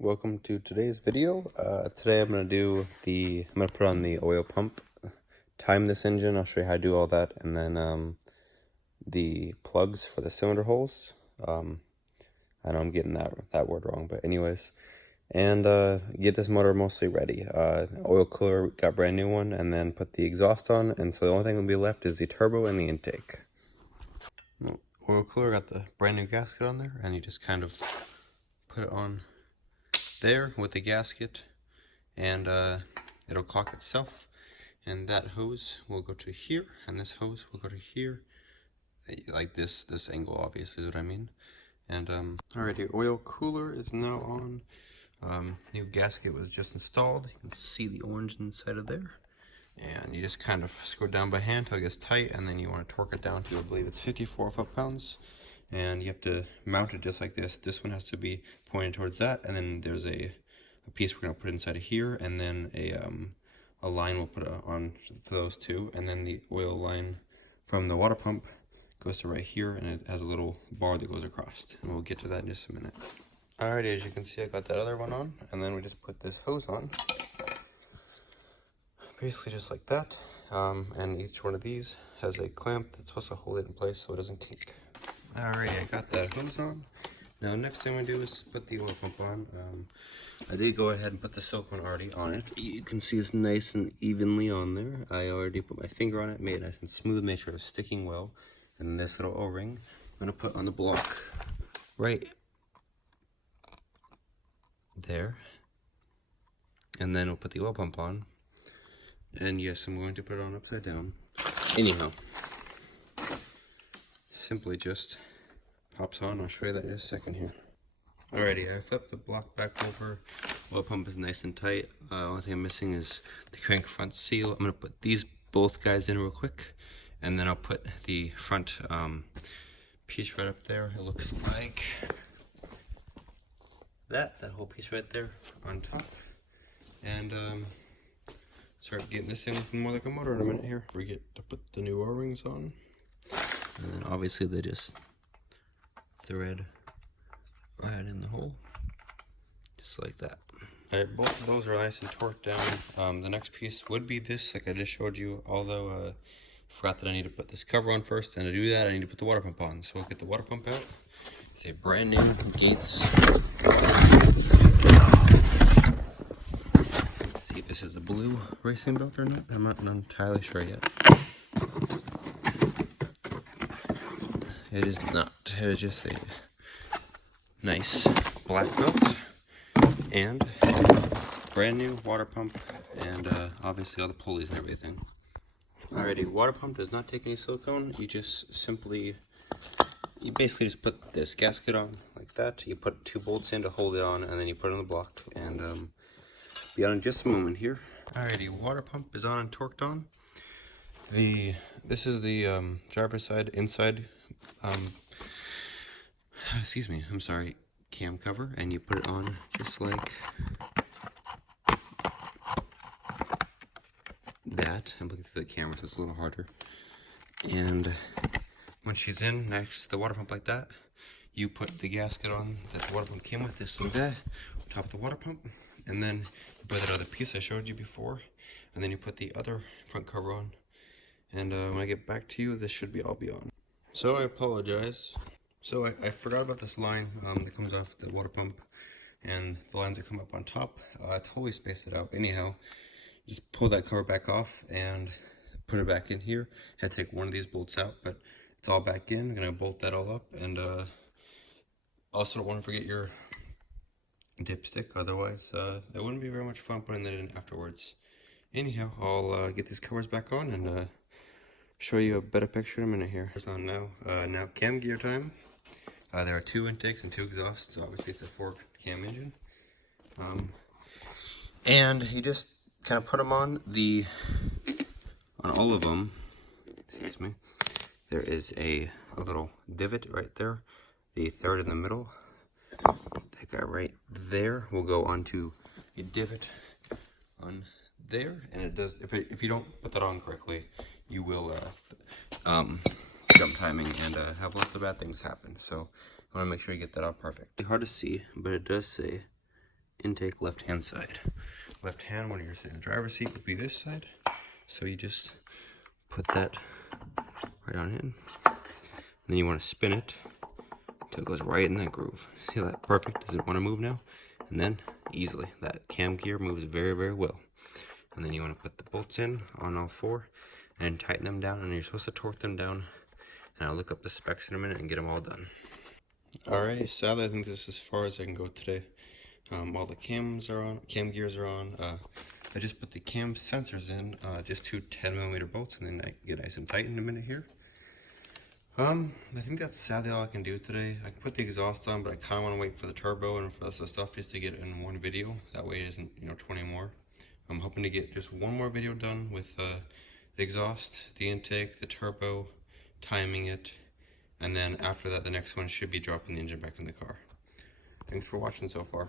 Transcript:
Welcome to today's video. Today I'm gonna put on the oil pump, time this engine. I'll show you how to do all that, and then the plugs for the cylinder holes. I know I'm getting that word wrong, but anyways, and get this motor mostly ready. Oil cooler, got brand new one, and then put the exhaust on, and so the only thing will be left is the turbo and the intake. Oil cooler got the brand new gasket on there, and you just kind of put it on there with the gasket, and it'll clock itself, and that hose will go to here, and this hose will go to here, like this angle, obviously is what I mean. And alrighty, oil cooler is now on. New gasket was just installed. You can see the orange inside of there, and you just kind of screw it down by hand till it gets tight, and then you want to torque it down to, I believe it's 54 foot-pounds. And you have to mount it just like this. This one has to be pointed towards that, and then there's a piece we're gonna put inside of here, and then a line we'll put on for those two, and then the oil line from the water pump goes to right here, and it has a little bar that goes across, and we'll get to that in just a minute. Alrighty, as you can see, I got that other one on, and then we just put this hose on, basically just like that. And each one of these has a clamp that's supposed to hold it in place so it doesn't kink. Alrighty, I got that hose on. Now next thing I'm going to do is put the oil pump on. I did go ahead and put the silicone already on it. You can see it's nice and evenly on there. I already put my finger on it, made it nice and smooth, made sure it's sticking well. And this little O-ring I'm going to put on the block right there. And then we'll put the oil pump on. And yes, I'm going to put it on upside down. Anyhow, simply just pops on. I'll show you that in a second here. Alrighty, I flipped the block back over. Oil pump is nice and tight. Only thing I'm missing is the crank front seal. I'm gonna put these both guys in real quick, and then I'll put the front piece right up there. It looks like that whole piece right there on top. And start getting this thing looking more like a motor in a minute here. Forget to put the new O-rings on. And then obviously they just thread right in the hole, just like that. Alright, both of those are nice and torqued down. The next piece would be this, like I just showed you, although I forgot that I need to put this cover on first, and to do that I need to put the water pump on. So we'll get the water pump out. It's a brand new Gates. Let's see if this is a blue racing belt or not. I'm not entirely sure yet. It is not. It is just a nice black belt and brand new water pump, and obviously all the pulleys and everything. Alrighty, water pump does not take any silicone. You basically just put this gasket on like that. You put 2 bolts in to hold it on, and then you put it on the block, and be on in just a moment here. Alrighty, water pump is on and torqued on. This is the driver's side inside cam cover, and you put it on just like that. I'm looking through the camera, so it's a little harder. And when she's in next to the water pump like that, you put the gasket on that the water pump came with, this and that, on top of the water pump, and then you put that other piece I showed you before, and then you put the other front cover on. And when I get back to you, this should all be on. So I apologize. So I forgot about this line that comes off the water pump, and the lines that come up on top. I totally spaced it out. Anyhow, just pull that cover back off and put it back in here. Had to take one of these bolts out, but it's all back in. I'm gonna bolt that all up, and also don't want to forget your dipstick. Otherwise, it wouldn't be very much fun putting that in afterwards. Anyhow, I'll get these covers back on and show you a better picture in a minute here. It's on now. Now cam gear time. There are 2 intakes and 2 exhausts. Obviously, it's a 4 cam engine. And you just kind of put them on all of them. Excuse me. There is a little divot right there. The third in the middle. That guy right there will go onto a divot on there, and it does. If you don't put that on correctly, you will jump timing and have lots of bad things happen. So I want to make sure you get that on perfect. It's hard to see, but it does say intake left-hand side. Left hand when you're sitting in the driver's seat would be this side. So you just put that right on in. And then you want to spin it until it goes right in that groove. See that? Perfect. Doesn't want to move now. And then easily, that cam gear moves very, very well. And then you want to put the bolts in on all four and tighten them down. And you're supposed to torque them down. And I'll look up the specs in a minute and get them all done. Alrighty, sadly I think this is as far as I can go today. All the cams are on, cam gears are on. I just put the cam sensors in, just two 10mm bolts, and then I get nice and tight in a minute here. I think that's sadly all I can do today. I can put the exhaust on, but I kind of want to wait for the turbo and for the rest of the stuff just to get it in one video. That way it isn't, 20 more. I'm hoping to get just one more video done with the exhaust, the intake, the turbo, timing it, and then after that the next one should be dropping the engine back in the car. Thanks for watching so far.